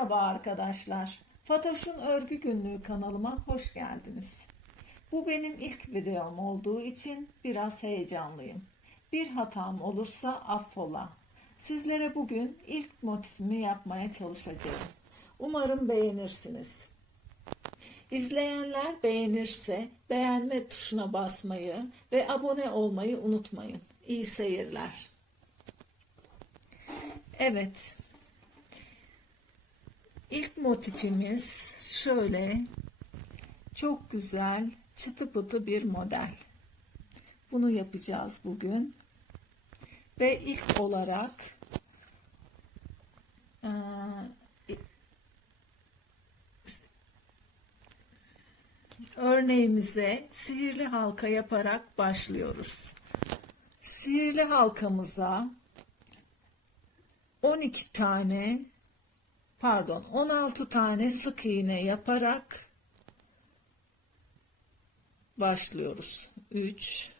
Merhaba arkadaşlar. Fatoş'un Örgü Günlüğü kanalıma hoş geldiniz. Bu benim ilk videom olduğu için biraz heyecanlıyım. Bir hatam olursa affola. Sizlere bugün ilk motifimi yapmaya çalışacağım. Umarım beğenirsiniz. İzleyenler beğenirse beğenme tuşuna basmayı ve abone olmayı unutmayın. İyi seyirler. Evet, İlk motifimiz şöyle çok güzel çıtı pıtı bir model. Bunu yapacağız bugün. Ve ilk olarak eee, örneğimize sihirli halka yaparak başlıyoruz. Sihirli halkamıza 12 tane pardon 16 tane sık iğne yaparak başlıyoruz. 3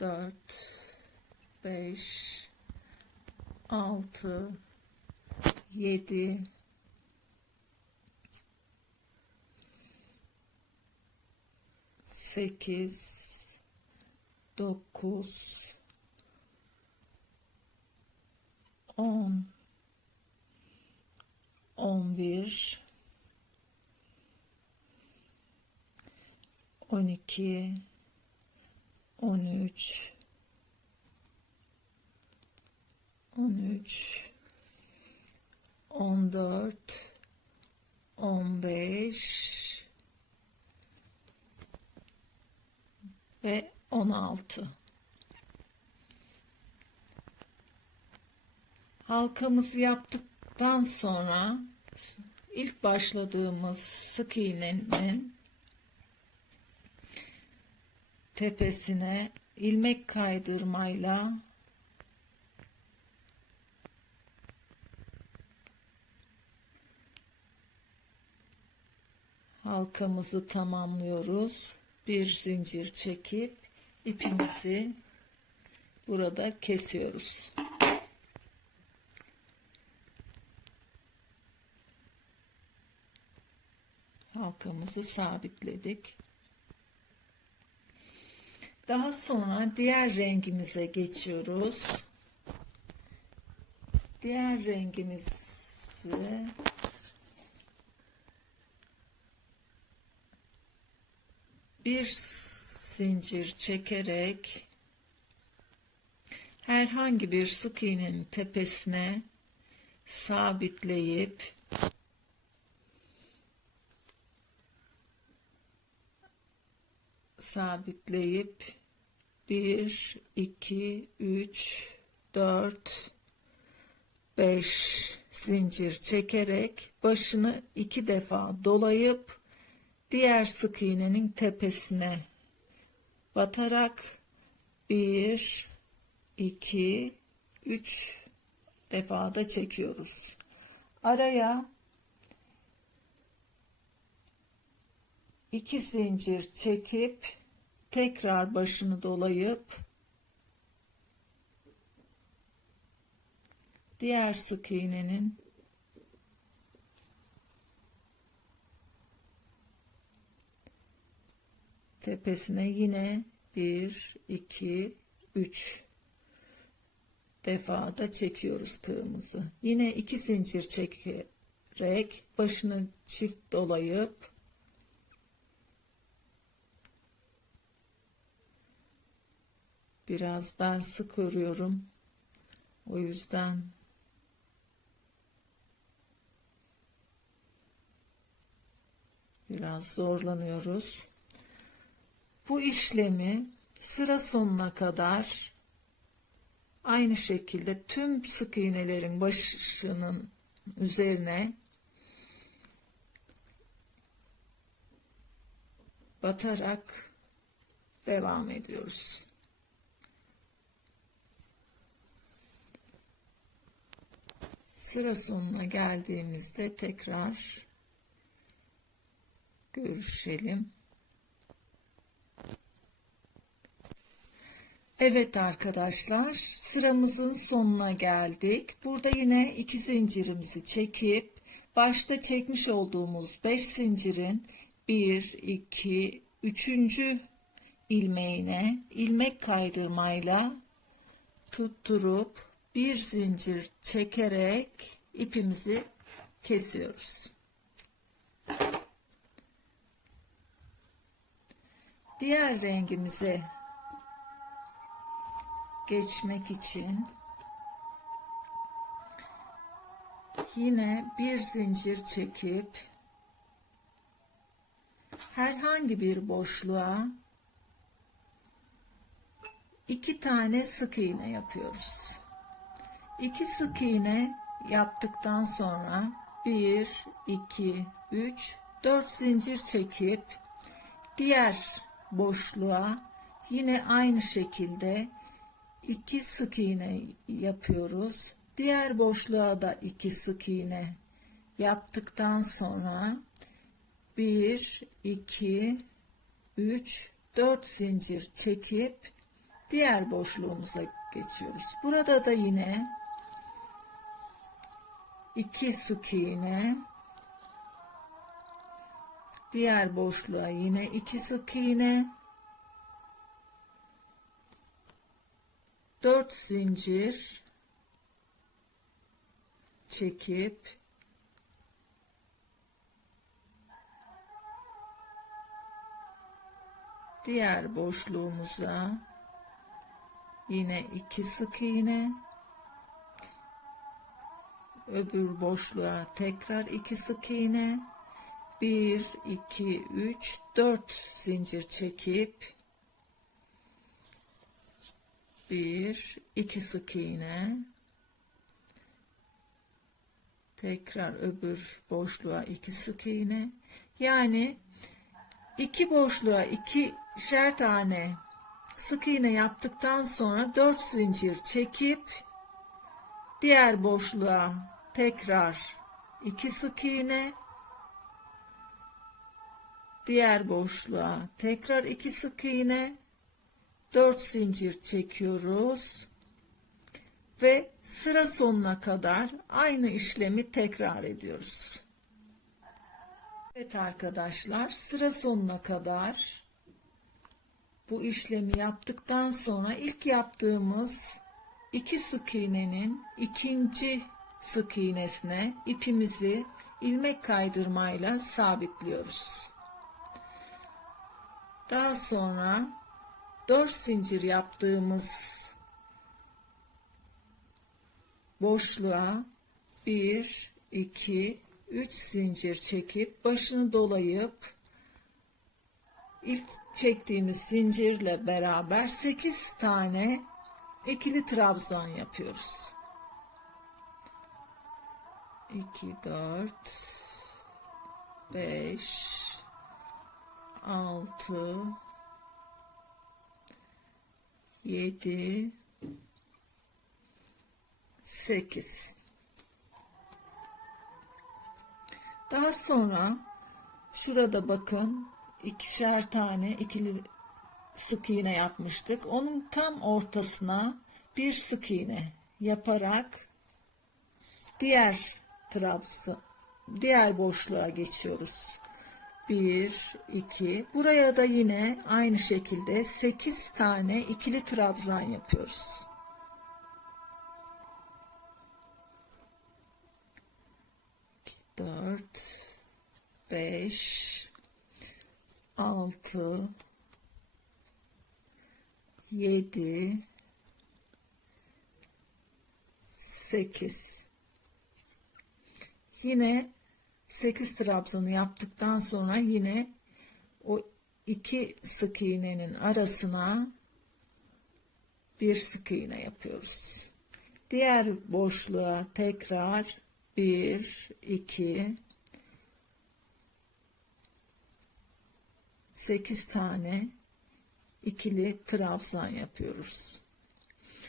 4 5 6 7 8 9 on, on bir, on iki, on üç, on üç, on dört, on beş ve on altı. Halkamızı yaptıktan sonra ilk başladığımız sık iğnenin tepesine ilmek kaydırmayla halkamızı tamamlıyoruz. Bir zincir çekip ipimizi burada kesiyoruz. Halkamızı sabitledik. Daha sonra diğer rengimize geçiyoruz. Diğer rengimizi bir zincir çekerek herhangi bir sık tepesine sabitleyip sabitleyip 1 2 3 4 5 zincir çekerek başını iki defa dolayıp diğer sık iğnenin tepesine batarak 1 2 3 defa da çekiyoruz. Araya iki zincir çekip tekrar başını dolayıp diğer sık iğnenin tepesine yine 1 2 3 defa da çekiyoruz tığımızı. Yine iki zincir çekerek başını çift dolayıp Biraz ben sık örüyorum. O yüzden biraz zorlanıyoruz. Bu işlemi sıra sonuna kadar aynı şekilde tüm sık iğnelerin başının üzerine batarak devam ediyoruz. Sıra sonuna geldiğimizde tekrar görüşelim. Evet arkadaşlar sıramızın sonuna geldik. Burada yine iki zincirimizi çekip başta çekmiş olduğumuz 5 zincirin 1, 2, 3. ilmeğine ilmek kaydırmayla tutturup bir zincir çekerek ipimizi kesiyoruz. Diğer rengimize geçmek için yine bir zincir çekip herhangi bir boşluğa iki tane sık iğne yapıyoruz. İki sık iğne yaptıktan sonra 1 2 3 4 zincir çekip diğer boşluğa yine aynı şekilde iki sık iğne yapıyoruz. Diğer boşluğa da iki sık iğne yaptıktan sonra 1 2 3 4 zincir çekip diğer boşluğumuza geçiyoruz. Burada da yine iki sık iğne. Diğer boşluğa yine iki sık iğne. 4 zincir çekip diğer boşluğumuza yine iki sık iğne öbür boşluğa tekrar iki sık iğne. 1 2 3 4 zincir çekip bir iki sık iğne. Tekrar öbür boşluğa iki sık iğne. Yani iki boşluğa iki şer tane sık iğne yaptıktan sonra 4 zincir çekip diğer boşluğa tekrar iki sık iğne diğer boşluğa tekrar iki sık iğne 4 zincir çekiyoruz ve sıra sonuna kadar aynı işlemi tekrar ediyoruz. Evet arkadaşlar sıra sonuna kadar bu işlemi yaptıktan sonra ilk yaptığımız iki sık iğnenin ikinci sık iğnesine ipimizi ilmek kaydırmayla sabitliyoruz. Daha sonra 4 zincir yaptığımız boşluğa 1 2 3 zincir çekip başını dolayıp ilk çektiğimiz zincirle beraber 8 tane ikili trabzan yapıyoruz. 2 4 5 6 7 8 Daha sonra şurada bakın ikişer tane ikili sık iğne yapmıştık. Onun tam ortasına bir sık iğne yaparak diğer trabzan diğer boşluğa geçiyoruz. 1 2 buraya da yine aynı şekilde 8 tane ikili trabzan yapıyoruz. Dört, beş, altı, yedi, sekiz. Yine 8 trabzanı yaptıktan sonra yine o iki sık iğnenin arasına bir sık iğne yapıyoruz. Diğer boşluğa tekrar 1 2 8 tane ikili trabzan yapıyoruz.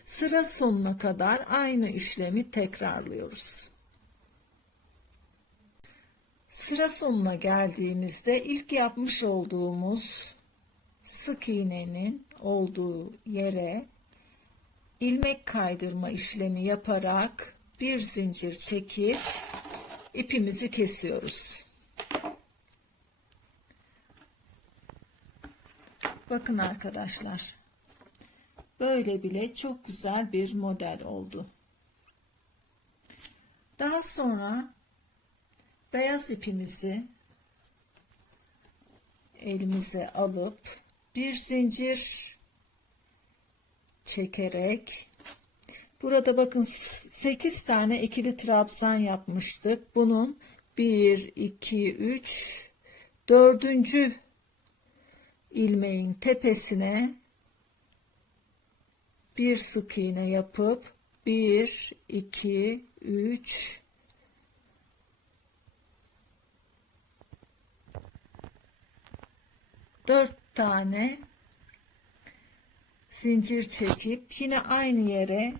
Sıra sonuna kadar aynı işlemi tekrarlıyoruz. Sıra sonuna geldiğimizde ilk yapmış olduğumuz sık iğnenin olduğu yere ilmek kaydırma işlemi yaparak bir zincir çekip ipimizi kesiyoruz. Bakın arkadaşlar. Böyle bile çok güzel bir model oldu. Daha sonra beyaz ipimizi elimize alıp bir zincir çekerek burada bakın 8 tane ikili trabzan yapmıştık. Bunun 1 2 3 dördüncü ilmeğin tepesine bir sık iğne yapıp 1 2 3 4 tane zincir çekip yine aynı yere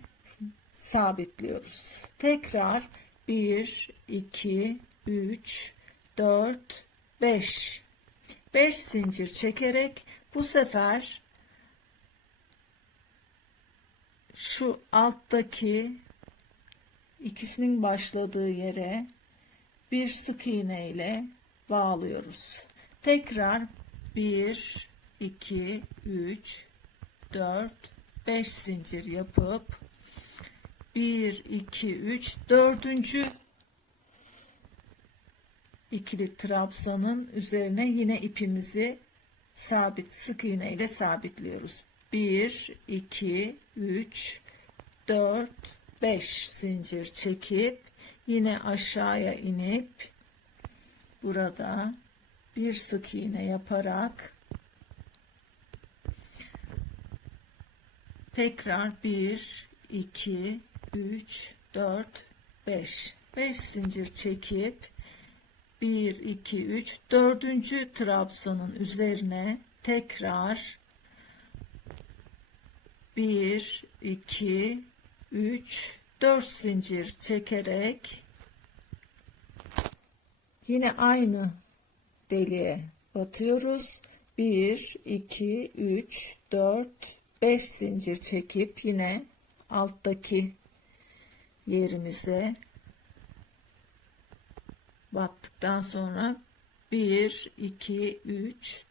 sabitliyoruz. Tekrar 1 2 3 4 5 5 zincir çekerek bu sefer şu alttaki ikisinin başladığı yere bir sık iğne ile bağlıyoruz. Tekrar 1 2 3 4 5 zincir yapıp 1 2 3 dördüncü ikili trabzanın üzerine yine ipimizi sabit sık iğne ile sabitliyoruz. 1 2 3 4 5 zincir çekip yine aşağıya inip burada bir sık iğne yaparak tekrar 1 2 3 4 5 5 zincir çekip 1 2 3 dördüncü trabzanın üzerine tekrar 1 2 3 4 zincir çekerek yine aynı deliğe batıyoruz 1 2 3 4 5 zincir çekip yine alttaki yerimize battıktan sonra 1 2 3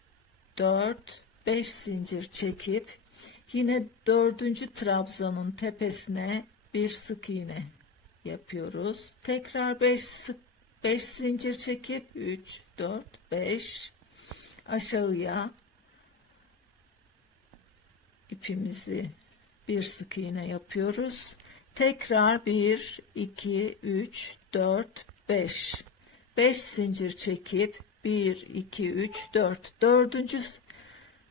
4 5 zincir çekip yine dördüncü trabzanın tepesine bir sık iğne yapıyoruz. Tekrar 5 sık 5 zincir çekip 3 4 5 aşağıya ipimizi bir sık iğne yapıyoruz. Tekrar 1 2 3 4 5 5 zincir çekip 1 2 3 4 dördüncü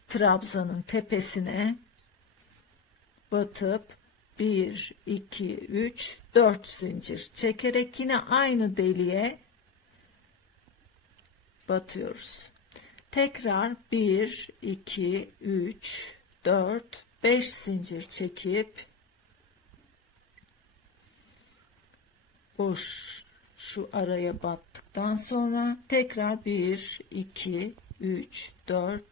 trabzanın tepesine batıp 1 2 3 4 zincir çekerek yine aynı deliğe batıyoruz. Tekrar 1 2 3 4 5 zincir çekip boş şu araya battıktan sonra tekrar 1 2 3 4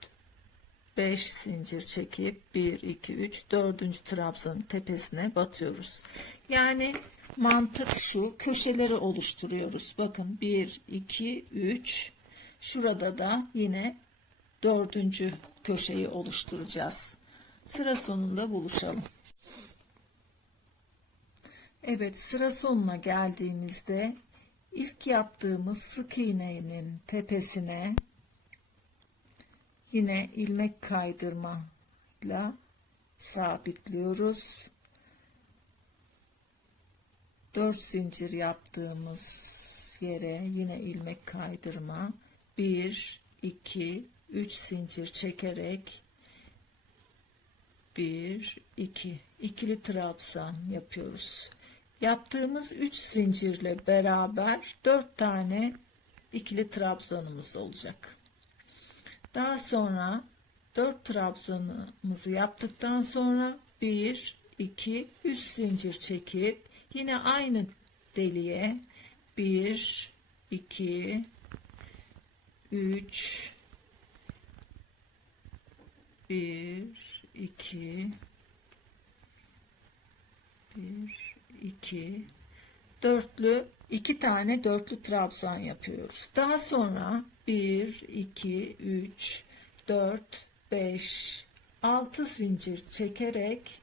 5 zincir çekip 1 2 3 4. trabzanın tepesine batıyoruz. Yani mantık şu köşeleri oluşturuyoruz. Bakın 1 2 3 şurada da yine dördüncü köşeyi oluşturacağız. Sıra sonunda buluşalım. Evet sıra sonuna geldiğimizde ilk yaptığımız sık iğnenin tepesine yine ilmek kaydırma ile sabitliyoruz. 4 zincir yaptığımız yere yine ilmek kaydırma 1 2 3 zincir çekerek 1 2 ikili trabzan yapıyoruz. Yaptığımız 3 zincirle beraber 4 tane ikili trabzanımız olacak. Daha sonra 4 trabzanımızı yaptıktan sonra 1 2 3 zincir çekip yine aynı deliğe 1 2 3 1 2 Bir, iki, dörtlü, iki tane dörtlü trabzan yapıyoruz. Daha sonra bir, iki, üç, dört, beş, altı zincir çekerek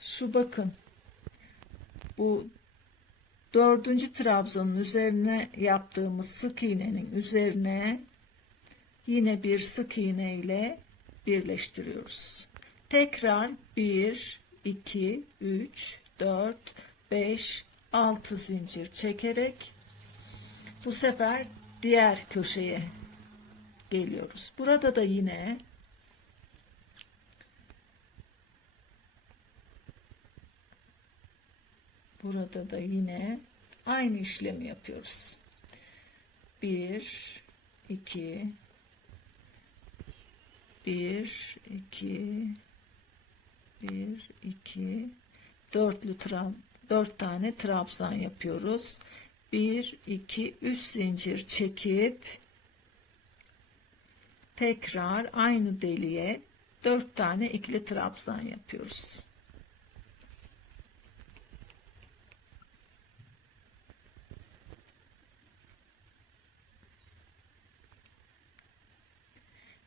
şu bakın bu dördüncü trabzanın üzerine yaptığımız sık iğnenin üzerine yine bir sık iğne ile birleştiriyoruz. Tekrar 1, 2, 3, 4, 5, 6 zincir çekerek bu sefer diğer köşeye geliyoruz. Burada da yine burada da yine aynı işlemi yapıyoruz. 1 2 1 2 1 2 dörtlü trab dört tane trabzan yapıyoruz. 1 2 3 zincir çekip tekrar aynı deliğe dört tane ikili trabzan yapıyoruz.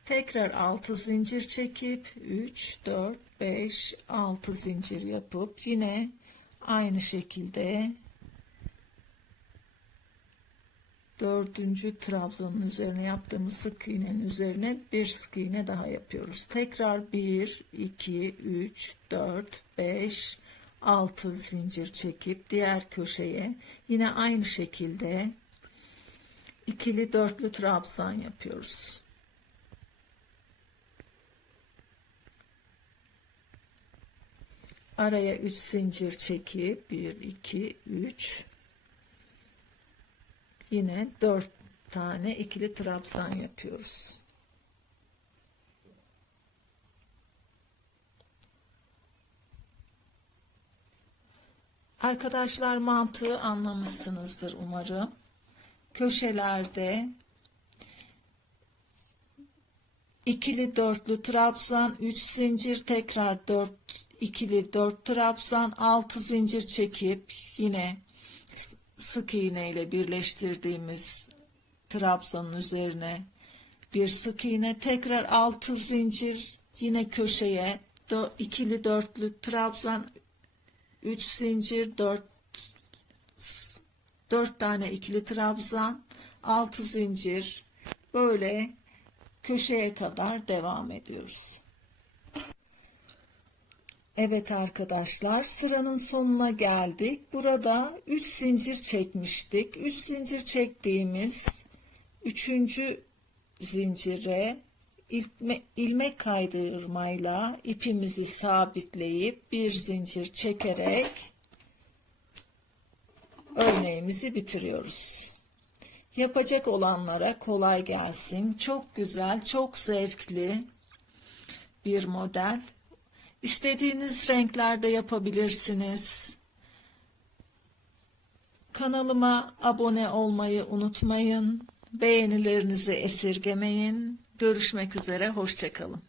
Tekrar 6 zincir çekip 3 4 5 6 zincir yapıp yine aynı şekilde dördüncü trabzanın üzerine yaptığımız sık iğnenin üzerine bir sık iğne daha yapıyoruz. Tekrar 1 2 3 4 5 6 zincir çekip diğer köşeye yine aynı şekilde ikili dörtlü trabzan yapıyoruz. Araya 3 zincir çekip 1 2 3 yine 4 tane ikili trabzan yapıyoruz. Arkadaşlar mantığı anlamışsınızdır umarım. Köşelerde ikili dörtlü trabzan 3 zincir tekrar 4 ikili 4 trabzan 6 zincir çekip yine sık iğne ile birleştirdiğimiz trabzanın üzerine bir sık iğne tekrar 6 zincir yine köşeye ikili dörtlü trabzan 3 zincir 4 4 tane ikili trabzan 6 zincir böyle köşeye kadar devam ediyoruz. Evet arkadaşlar sıranın sonuna geldik. Burada 3 zincir çekmiştik. 3 zincir çektiğimiz 3. zincire ilme, ilmek kaydırmayla ipimizi sabitleyip bir zincir çekerek örneğimizi bitiriyoruz. Yapacak olanlara kolay gelsin. Çok güzel, çok zevkli bir model. İstediğiniz renklerde yapabilirsiniz. Kanalıma abone olmayı unutmayın. Beğenilerinizi esirgemeyin. Görüşmek üzere, hoşçakalın.